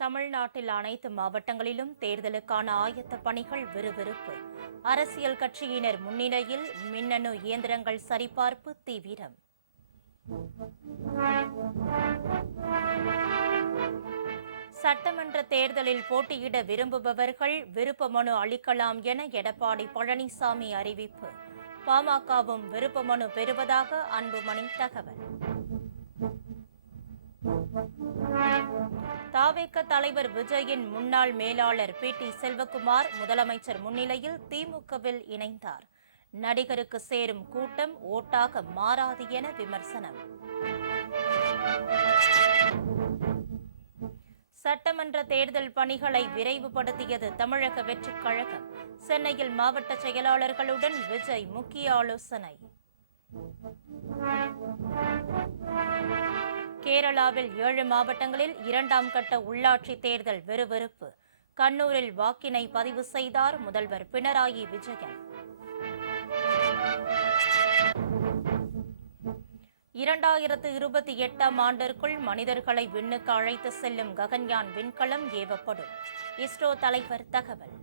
தமிழ்நாட்டில் அனைத்து மாவட்டங்களிலும் தேர்தலுக்கான ஆயத்த பணிகள் விறுவிறுப்பு. அரசியல் கட்சியினர் முன்னிலையில் மின்னணு இயந்திரங்கள் சரிபார்ப்பு தீவிரம். சட்டமன்ற தேர்தலில் போட்டியிட விரும்புபவர்கள் விருப்ப மனு அளிக்கலாம் என எடப்பாடி பழனிசாமி அறிவிப்பு. பாமகவும் விருப்ப மனு பெறுவதாக அன்புமணி தகவல். தவேக தலைவர் விஜயின் முன்னாள் மேலாளர் பி.டி. செல்வகுமார் முதலமைச்சர் முன்னிலையில் திமுகவில் இணைந்தார். நடிகருக்கு சேரும் கூட்டம் ஓட்டாக மாறாது என விமர்சனம். சட்டமன்ற தேர்தல் பணிகளை விரைவுபடுத்தியது தமிழக வெற்றிக் கழகம். சென்னையில் மாவட்ட செயலாளர்களுடன் விஜய் முக்கிய ஆலோசனை. கேரளாவில் 7 மாவட்டங்களில் 2ஆம் கட்ட உள்ளாட்சி தேர்தல் விறுவிறுப்பு. கண்ணூரில் வாக்கினை பதிவு செய்தார் முதல்வர் பினராயி விஜயன். 2028ஆம் ஆண்டிற்குள் மனிதர்களை விண்ணுக்கு அழைத்து செல்லும் ககன்யான் விண்கலம் ஏவப்படும். இஸ்ரோ தலைவர் தகவல்.